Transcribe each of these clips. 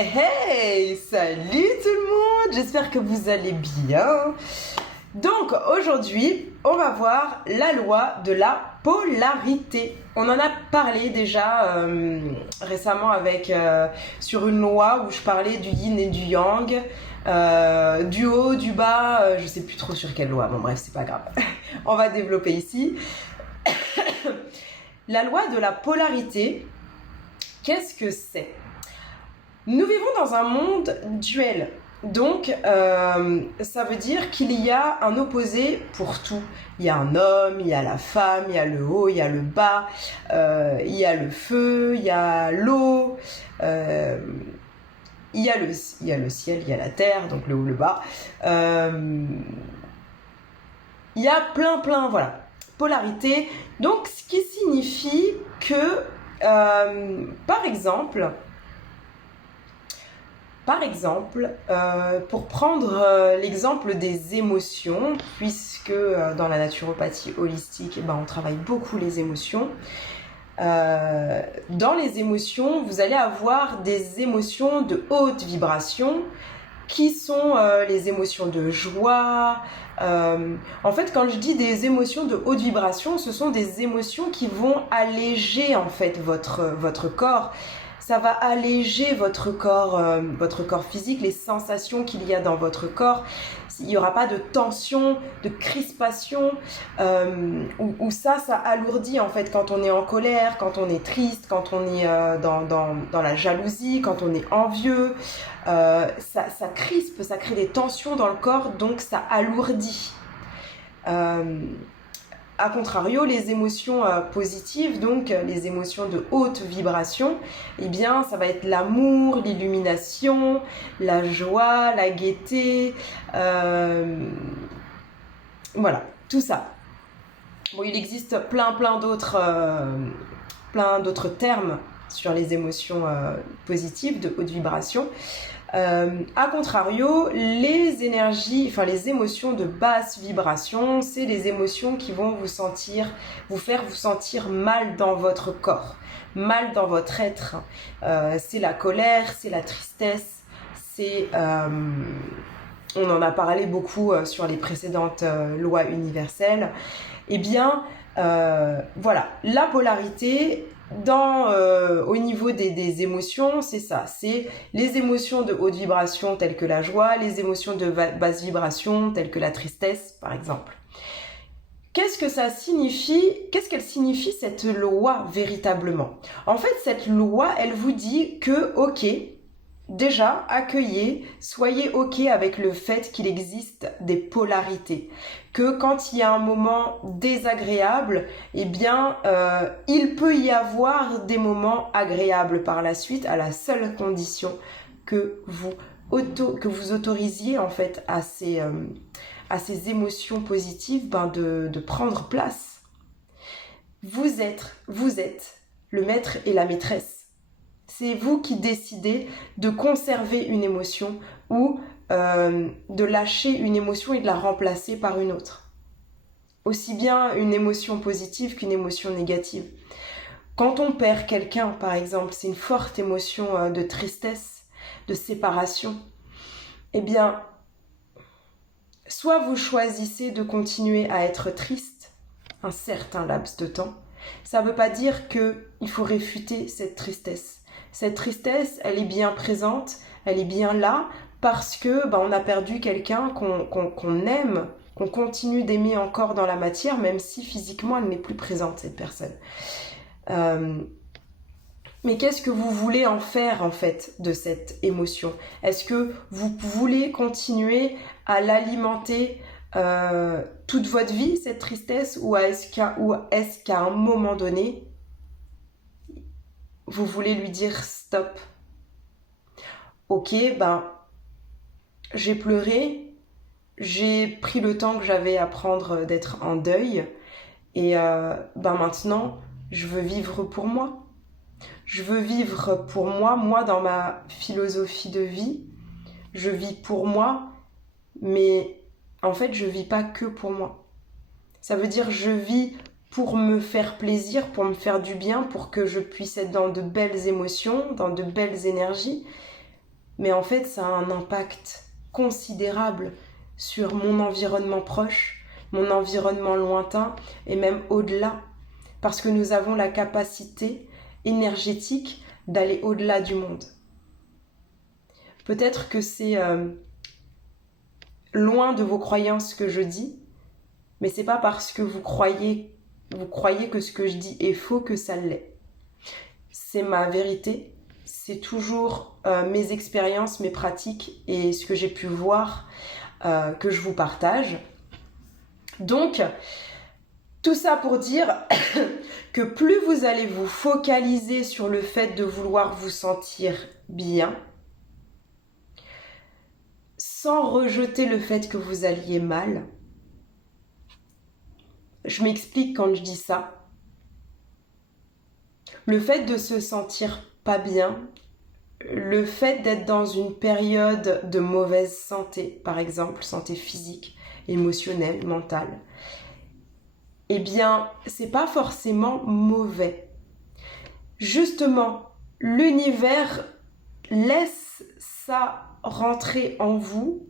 Hey hey, salut tout le monde, j'espère que vous allez bien. Donc aujourd'hui, on va voir la loi de la polarité. On en a parlé déjà récemment sur une loi où je parlais du yin et du yang, du haut, du bas, je sais plus trop sur quelle loi, bon bref, c'est pas grave. On va développer ici. La loi de la polarité, qu'est-ce que c'est ? Nous vivons dans un monde duel, donc ça veut dire qu'il y a un opposé pour tout. Il y a un homme, il y a la femme, il y a le haut, il y a le bas, il y a le feu, il y a l'eau, il y a le ciel, il y a la terre, donc le haut, le bas. Il y a plein, voilà, polarité. Donc ce qui signifie que, par exemple, pour prendre l'exemple des émotions, puisque dans la naturopathie holistique, on travaille beaucoup les émotions. Dans les émotions, vous allez avoir des émotions de haute vibration qui sont les émotions de joie. En fait, quand je dis des émotions de haute vibration, ce sont des émotions qui vont alléger en fait votre corps. Ça va alléger votre corps physique, les sensations qu'il y a dans votre corps. Il n'y aura pas de tension, de crispation, où ça alourdit en fait quand on est en colère, quand on est triste, quand on est dans la jalousie, quand on est envieux. Ça crispe, ça crée des tensions dans le corps, donc ça alourdit. A contrario, les émotions positives, donc les émotions de haute vibration, eh bien, ça va être l'amour, l'illumination, la joie, la gaieté, voilà, tout ça. Bon, il existe plein d'autres termes sur les émotions positives de haute vibration. A contrario, les émotions de basse vibration, c'est les émotions qui vont vous faire vous sentir mal dans votre corps, mal dans votre être. C'est la colère, c'est la tristesse, on en a parlé beaucoup sur les précédentes lois universelles. Eh bien, voilà, la polarité au niveau des émotions, c'est ça, c'est les émotions de haute vibration telles que la joie, les émotions de basse vibration telles que la tristesse, par exemple. Qu'est-ce qu'elle signifie cette loi véritablement ? En fait, cette loi, elle vous dit que, ok, déjà, soyez ok avec le fait qu'il existe des polarités. Que quand il y a un moment désagréable, eh bien, il peut y avoir des moments agréables par la suite, à la seule condition que vous autorisiez en fait à ces émotions positives de prendre place. Vous êtes le maître et la maîtresse. C'est vous qui décidez de conserver une émotion ou de lâcher une émotion et de la remplacer par une autre. Aussi bien une émotion positive qu'une émotion négative. Quand on perd quelqu'un, par exemple, c'est une forte émotion de tristesse, de séparation. Eh bien, soit vous choisissez de continuer à être triste un certain laps de temps. Ça ne veut pas dire qu'il faut réfuter cette tristesse. Cette tristesse, elle est bien présente, elle est bien là parce que on a perdu quelqu'un qu'on aime, qu'on continue d'aimer encore dans la matière, même si physiquement elle n'est plus présente, cette personne. Mais qu'est-ce que vous voulez en faire en fait de cette émotion ? Est-ce que vous voulez continuer à l'alimenter toute votre vie, cette tristesse, ou est-ce qu'à un moment donné, vous voulez lui dire stop. Ok, j'ai pleuré, j'ai pris le temps que j'avais à prendre d'être en deuil et maintenant, je veux vivre pour moi. Je veux vivre pour moi dans ma philosophie de vie. Je vis pour moi, mais en fait, je vis pas que pour moi. Ça veut dire je vis pour me faire plaisir, pour me faire du bien, pour que je puisse être dans de belles émotions, dans de belles énergies. mais en fait ça a un impact considérable sur mon environnement proche, mon environnement lointain et même au-delà, parce que nous avons la capacité énergétique d'aller au-delà du monde. Peut-être que c'est loin de vos croyances que je dis, mais c'est pas parce que vous croyez que ce que je dis est faux que ça l'est. C'est ma vérité, c'est toujours mes expériences, mes pratiques et ce que j'ai pu voir que je vous partage. Donc, tout ça pour dire que plus vous allez vous focaliser sur le fait de vouloir vous sentir bien, sans rejeter le fait que vous alliez mal. Je m'explique quand je dis ça. Le fait de se sentir pas bien, le fait d'être dans une période de mauvaise santé, par exemple, santé physique, émotionnelle, mentale, eh bien, c'est pas forcément mauvais. Justement, l'univers laisse ça rentrer en vous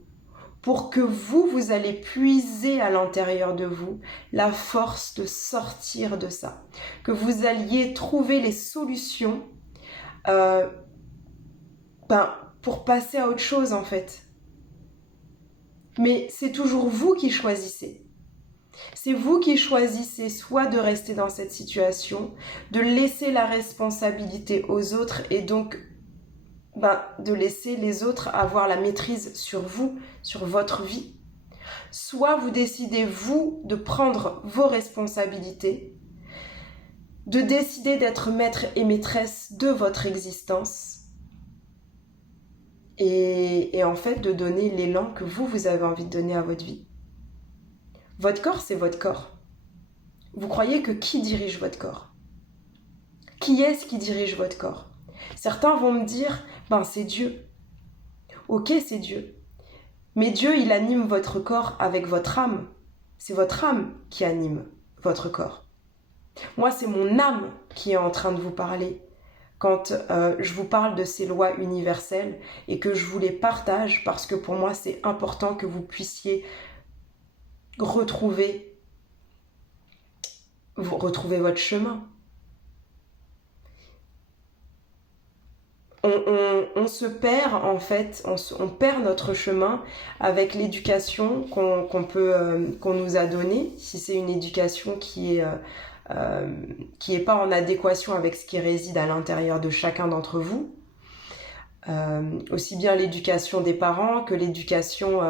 pour que vous allez puiser à l'intérieur de vous la force de sortir de ça, que vous alliez trouver les solutions pour passer à autre chose en fait. Mais c'est toujours vous qui choisissez. C'est vous qui choisissez soit de rester dans cette situation, de laisser la responsabilité aux autres et donc de laisser les autres avoir la maîtrise sur vous, sur votre vie. Soit vous décidez, vous, de prendre vos responsabilités, de décider d'être maître et maîtresse de votre existence et en fait de donner l'élan que vous avez envie de donner à votre vie. Votre corps, c'est votre corps. Vous croyez que qui dirige votre corps? Qui est-ce qui dirige votre corps? Certains vont me dire, c'est Dieu. Ok, c'est Dieu. Mais Dieu, il anime votre corps avec votre âme. C'est votre âme qui anime votre corps. Moi, c'est mon âme qui est en train de vous parler quand je vous parle de ces lois universelles et que je vous les partage parce que pour moi, c'est important que vous puissiez retrouver votre chemin. On se perd en fait, on perd notre chemin avec l'éducation qu'on nous a donnée, si c'est une éducation qui est pas en adéquation avec ce qui réside à l'intérieur de chacun d'entre vous. Aussi bien l'éducation des parents que l'éducation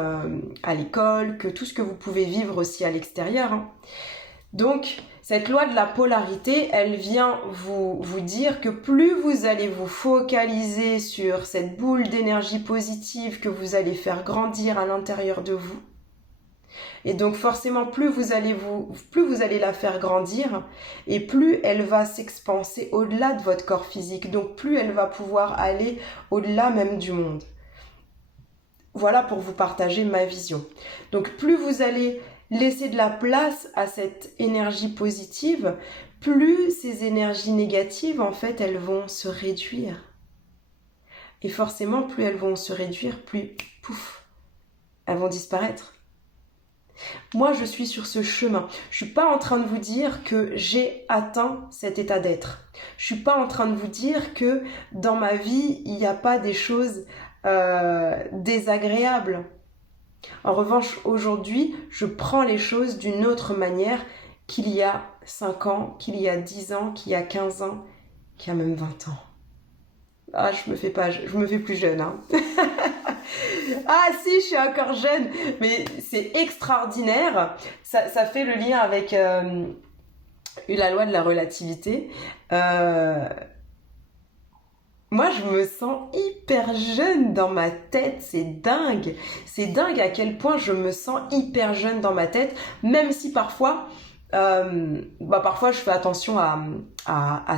à l'école, que tout ce que vous pouvez vivre aussi à l'extérieur. Donc, cette loi de la polarité, elle vient vous dire que plus vous allez vous focaliser sur cette boule d'énergie positive que vous allez faire grandir à l'intérieur de vous, et donc forcément plus vous allez la faire grandir, et plus elle va s'expanser au-delà de votre corps physique, donc plus elle va pouvoir aller au-delà même du monde. Voilà pour vous partager ma vision. Donc plus vous allez laisser de la place à cette énergie positive, plus ces énergies négatives, en fait, elles vont se réduire. Et forcément, plus elles vont se réduire, plus, pouf, elles vont disparaître. Moi, je suis sur ce chemin. Je suis pas en train de vous dire que j'ai atteint cet état d'être. Je suis pas en train de vous dire que dans ma vie, il n'y a pas des choses désagréables. En revanche, aujourd'hui, je prends les choses d'une autre manière qu'il y a 5 ans, qu'il y a 10 ans, qu'il y a 15 ans, qu'il y a même 20 ans. Ah, je me fais plus jeune, hein. Ah si, je suis encore jeune, mais c'est extraordinaire. Ça fait le lien avec la loi de la relativité. Moi, je me sens hyper jeune dans ma tête, c'est dingue. C'est dingue à quel point je me sens hyper jeune dans ma tête, même si parfois je fais attention à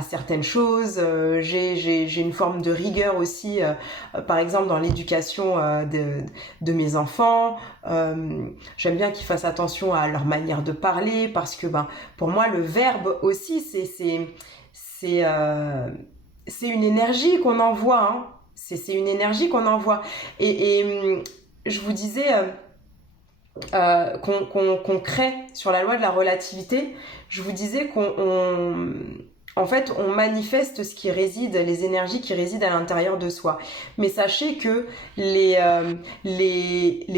certaines choses. J'ai une forme de rigueur aussi, par exemple dans l'éducation de mes enfants. J'aime bien qu'ils fassent attention à leur manière de parler parce que pour moi le verbe aussi c'est une énergie qu'on envoie, hein. C'est une énergie qu'on envoie. Et je vous disais qu'on crée sur la loi de la relativité. Je vous disais en fait, on manifeste ce qui réside, les énergies qui résident à l'intérieur de soi. Mais sachez que les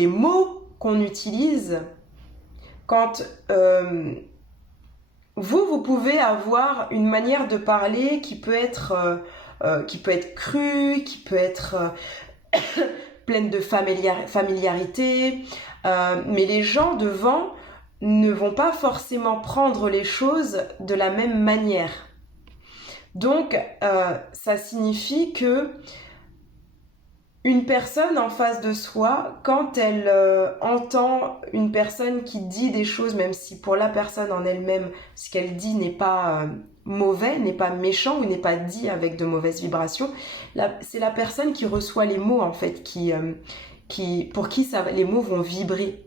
mots qu'on utilise, quand vous pouvez avoir une manière de parler qui peut être crue, qui peut être pleine de familiarité, mais les gens devant ne vont pas forcément prendre les choses de la même manière. Donc, ça signifie que une personne en face de soi, quand elle entend une personne qui dit des choses, même si pour la personne en elle-même, ce qu'elle dit n'est pas mauvais, n'est pas méchant ou n'est pas dit avec de mauvaises vibrations, c'est la personne qui reçoit les mots en fait, pour qui les mots vont vibrer.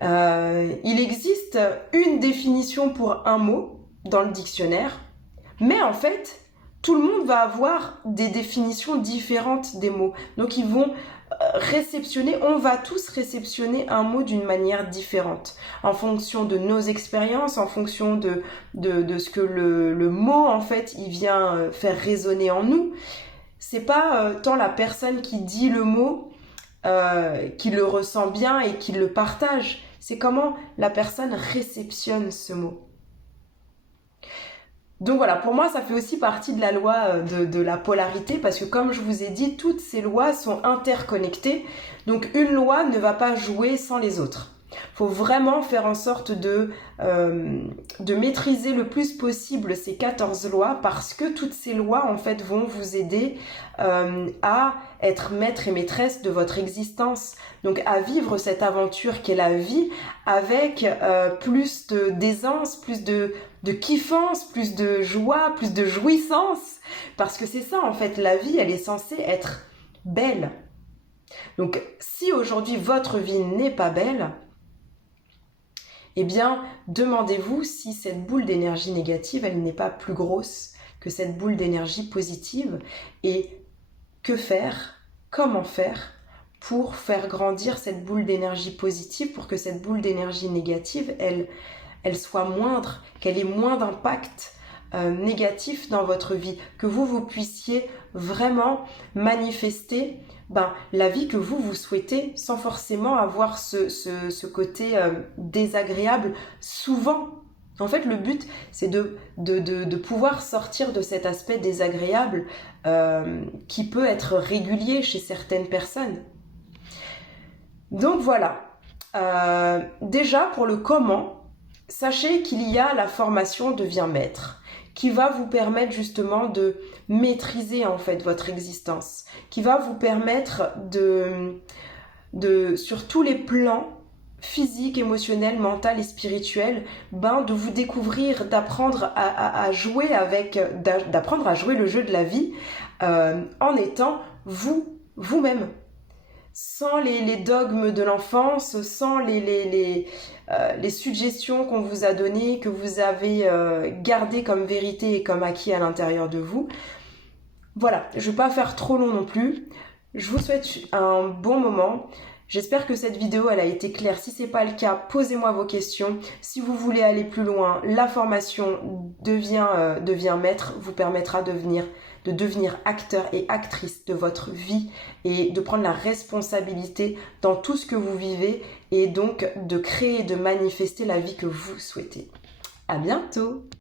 Il existe une définition pour un mot dans le dictionnaire, mais en fait, tout le monde va avoir des définitions différentes des mots. Donc ils vont on va tous réceptionner un mot d'une manière différente, en fonction de nos expériences, en fonction de ce que le mot, en fait, il vient faire résonner en nous. C'est pas tant la personne qui dit le mot, qui le ressent bien et qui le partage, c'est comment la personne réceptionne ce mot. Donc voilà, pour moi, ça fait aussi partie de la loi de la polarité, parce que comme je vous ai dit, toutes ces lois sont interconnectées. Donc une loi ne va pas jouer sans les autres. Il faut vraiment faire en sorte de maîtriser le plus possible ces 14 lois, parce que toutes ces lois, en fait, vont vous aider à être maître et maîtresse de votre existence. Donc à vivre cette aventure qu'est la vie avec plus d'aisance, plus de kiffance, plus de joie, plus de jouissance. Parce que c'est ça, en fait, la vie, elle est censée être belle. Donc si aujourd'hui votre vie n'est pas belle, eh bien, demandez-vous si cette boule d'énergie négative, elle n'est pas plus grosse que cette boule d'énergie positive, et que faire, comment faire pour faire grandir cette boule d'énergie positive, pour que cette boule d'énergie négative, elle soit moindre, qu'elle ait moins d'impact négatif dans votre vie, que vous puissiez vraiment manifester la vie que vous souhaitez, sans forcément avoir ce côté désagréable souvent. En fait, le but, c'est de pouvoir sortir de cet aspect désagréable qui peut être régulier chez certaines personnes. Donc voilà, déjà pour le comment, sachez qu'il y a la formation Deviens maître, qui va vous permettre justement de maîtriser en fait votre existence, qui va vous permettre sur tous les plans physique, émotionnel, mental et spirituel, de vous découvrir, d'apprendre à jouer d'apprendre à jouer le jeu de la vie en étant vous-même, sans les dogmes de l'enfance, sans les suggestions qu'on vous a données, que vous avez gardées comme vérité et comme acquis à l'intérieur de vous. Voilà, je ne vais pas faire trop long non plus. Je vous souhaite un bon moment. J'espère que cette vidéo elle a été claire. Si ce n'est pas le cas, posez-moi vos questions. Si vous voulez aller plus loin, la formation Deviens maître vous permettra de devenir acteur et actrice de votre vie et de prendre la responsabilité dans tout ce que vous vivez, et donc de créer et de manifester la vie que vous souhaitez. À bientôt!